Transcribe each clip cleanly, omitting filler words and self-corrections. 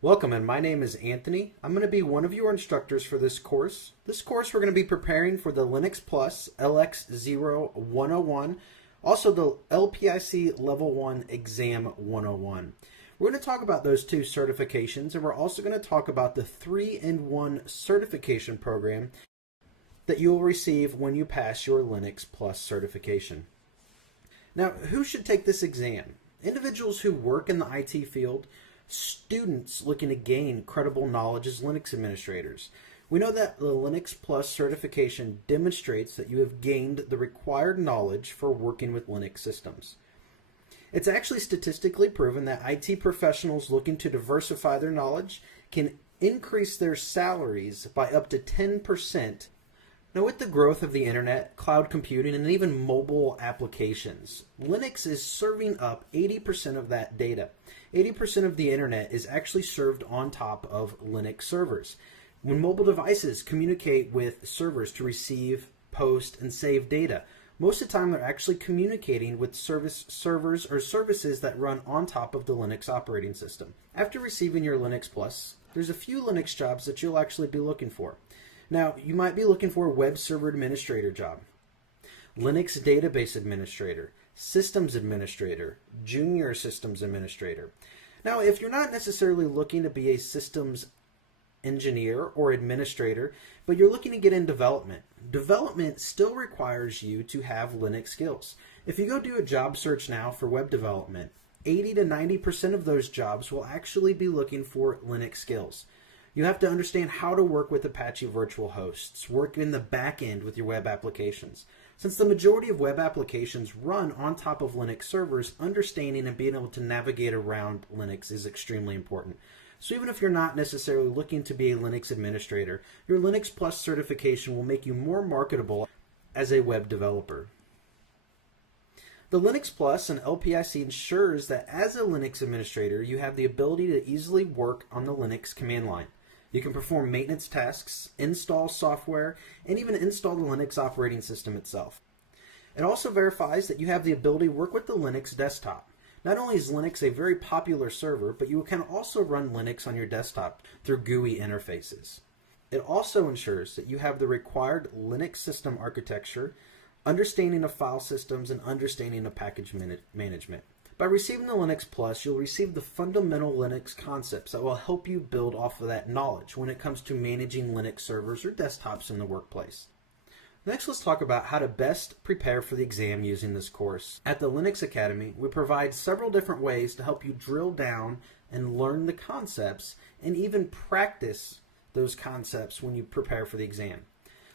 Welcome, and my name is Anthony. I'm going to be one of your instructors for this course. This course we're going to be preparing for the Linux Plus LX0101, also the LPIC Level 1 Exam 101. We're going to talk about those two certifications, and we're also going to talk about the 3-in-1 certification program that you will receive when you pass your Linux Plus certification. Now, who should take this exam? Individuals who work in the IT field, students looking to gain credible knowledge as Linux administrators. We know that the Linux Plus certification demonstrates that you have gained the required knowledge for working with Linux systems. It's actually statistically proven that IT professionals looking to diversify their knowledge can increase their salaries by up to 10%. Now, with the growth of the internet, cloud computing, and even mobile applications, Linux is serving up 80% of that data. 80% of the internet is actually served on top of Linux servers. When mobile devices communicate with servers to receive, post, and save data, most of the time they're actually communicating with servers or services that run on top of the Linux operating system. After receiving your Linux Plus, there's a few Linux jobs that you'll actually be looking for. Now, you might be looking for a web server administrator job, Linux database administrator, systems administrator, junior systems administrator. Now, if you're not necessarily looking to be a systems engineer or administrator, but you're looking to get in development, development still requires you to have Linux skills. If you go do a job search now for web development, 80 to 90% of those jobs will actually be looking for Linux skills. You have to understand how to work with Apache virtual hosts, work in the back end with your web applications. Since the majority of web applications run on top of Linux servers, understanding and being able to navigate around Linux is extremely important. So even if you're not necessarily looking to be a Linux administrator, your Linux Plus certification will make you more marketable as a web developer. The Linux Plus and LPIC ensures that as a Linux administrator, you have the ability to easily work on the Linux command line. You can perform maintenance tasks, install software, and even install the Linux operating system itself. It also verifies that you have the ability to work with the Linux desktop. Not only is Linux a very popular server, but you can also run Linux on your desktop through GUI interfaces. It also ensures that you have the required Linux system architecture, understanding of file systems, and understanding of package management. By receiving the Linux Plus, you'll receive the fundamental Linux concepts that will help you build off of that knowledge when it comes to managing Linux servers or desktops in the workplace. Next, let's talk about how to best prepare for the exam using this course. At the Linux Academy, we provide several different ways to help you drill down and learn the concepts and even practice those concepts when you prepare for the exam.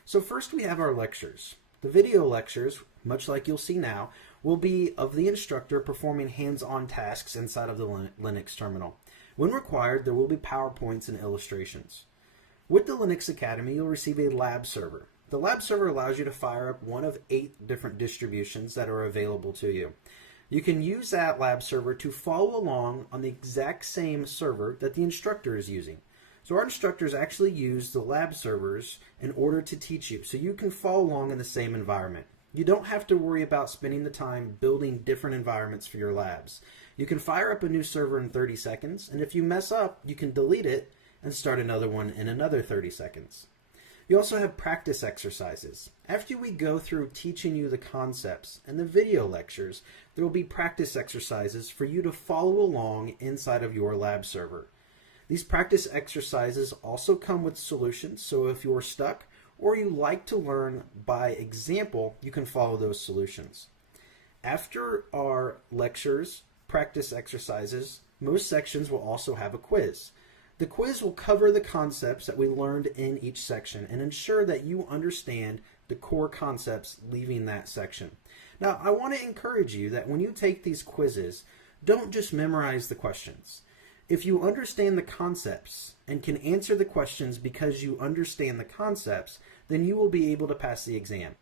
So first we have our lectures. The video lectures, much like you'll see now, will be of the instructor performing hands-on tasks inside of the Linux terminal. When required, there will be PowerPoints and illustrations. With the Linux Academy, you'll receive a lab server. The lab server allows you to fire up one of 8 different distributions that are available to you. You can use that lab server to follow along on the exact same server that the instructor is using. So our instructors actually use the lab servers in order to teach you, so you can follow along in the same environment. You don't have to worry about spending the time building different environments for your labs. You can fire up a new server in 30 seconds, and if you mess up, you can delete it and start another one in another 30 seconds. You also have practice exercises. After we go through teaching you the concepts and the video lectures, there will be practice exercises for you to follow along inside of your lab server. These practice exercises also come with solutions, so if you're stuck or you like to learn by example, you can follow those solutions. After our lectures, practice exercises, most sections will also have a quiz. The quiz will cover the concepts that we learned in each section and ensure that you understand the core concepts leaving that section. Now, I want to encourage you that when you take these quizzes, don't just memorize the questions. If you understand the concepts and can answer the questions because you understand the concepts, then you will be able to pass the exam.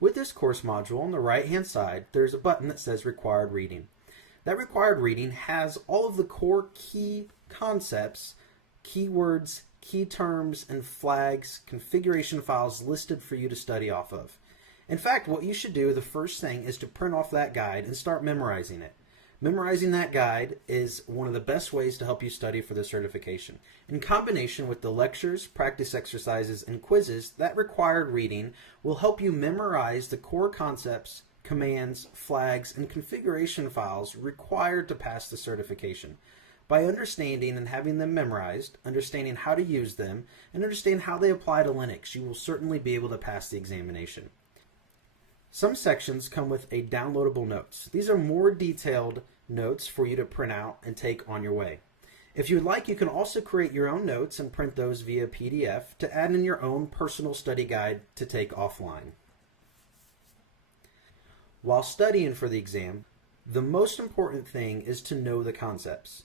With this course module on the right-hand side, there's a button that says Required Reading. That required reading has all of the core key concepts, keywords, key terms, and flags, configuration files listed for you to study off of. In fact, what you should do, the first thing, is to print off that guide and start memorizing it. Memorizing that guide is one of the best ways to help you study for the certification. In combination with the lectures, practice exercises, and quizzes, that required reading will help you memorize the core concepts, commands, flags, and configuration files required to pass the certification. By understanding and having them memorized, understanding how to use them, and understanding how they apply to Linux, you will certainly be able to pass the examination. Some sections come with a downloadable notes. These are more detailed notes for you to print out and take on your way. If you would like, you can also create your own notes and print those via PDF to add in your own personal study guide to take offline. While studying for the exam, the most important thing is to know the concepts.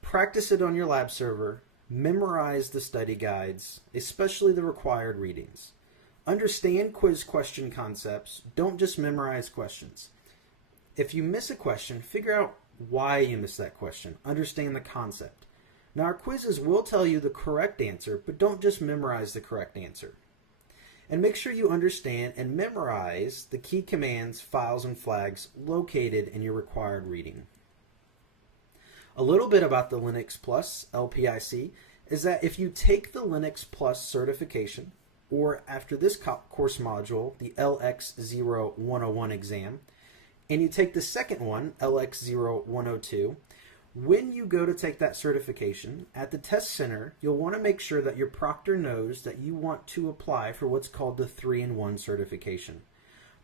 Practice it on your lab server, memorize the study guides, especially the required readings. Understand quiz question concepts, don't just memorize questions. If you miss a question, figure out why you missed that question. Understand the concept. Now our quizzes will tell you the correct answer, but don't just memorize the correct answer. And make sure you understand and memorize the key commands, files, and flags located in your required reading. A little bit about the Linux Plus LPIC is that if you take the Linux Plus certification, or after this course module, the LX0101 exam, and you take the second one, LX0102, when you go to take that certification, at the test center, you'll want to make sure that your proctor knows that you want to apply for what's called the 3-in-1 certification.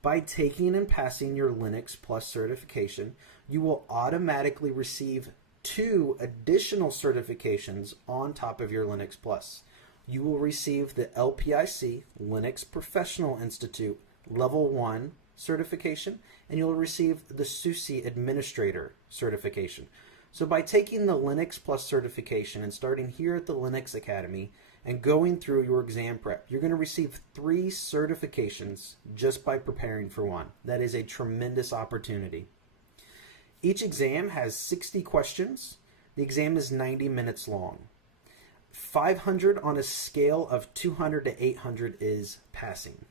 By taking and passing your Linux Plus certification, you will automatically receive 2 additional certifications on top of your Linux Plus. You will receive the LPIC, Linux Professional Institute Level 1 certification, and you'll receive the SUSE Administrator certification. So by taking the Linux Plus certification and starting here at the Linux Academy and going through your exam prep, you're going to receive 3 certifications just by preparing for one. That is a tremendous opportunity. Each exam has 60 questions. The exam is 90 minutes long. 500 on a scale of 200 to 800 is passing.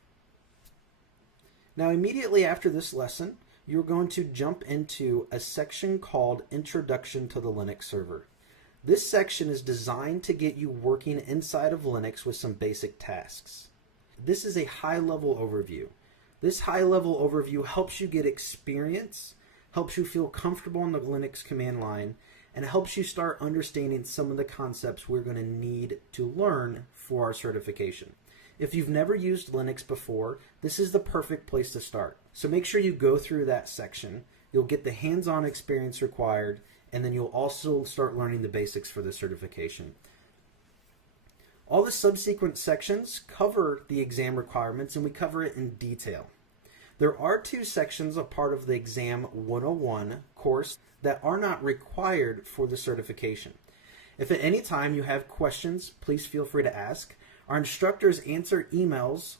Now immediately after this lesson, you're going to jump into a section called Introduction to the Linux Server. This section is designed to get you working inside of Linux with some basic tasks. This is a high-level overview. This high-level overview helps you get experience, helps you feel comfortable in the Linux command line, and helps you start understanding some of the concepts we're going to need to learn for our certification. If you've never used Linux before, this is the perfect place to start. So make sure you go through that section. You'll get the hands-on experience required, and then you'll also start learning the basics for the certification. All the subsequent sections cover the exam requirements, and we cover it in detail. There are 2 sections, a part of the Exam 101 course, that are not required for the certification. If at any time you have questions, please feel free to ask. Our instructors answer emails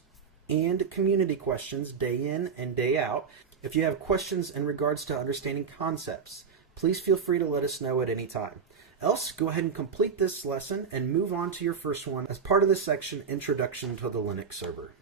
and community questions day in and day out. If you have questions in regards to understanding concepts, please feel free to let us know at any time. Else, go ahead and complete this lesson and move on to your first one as part of the section Introduction to the Linux Server.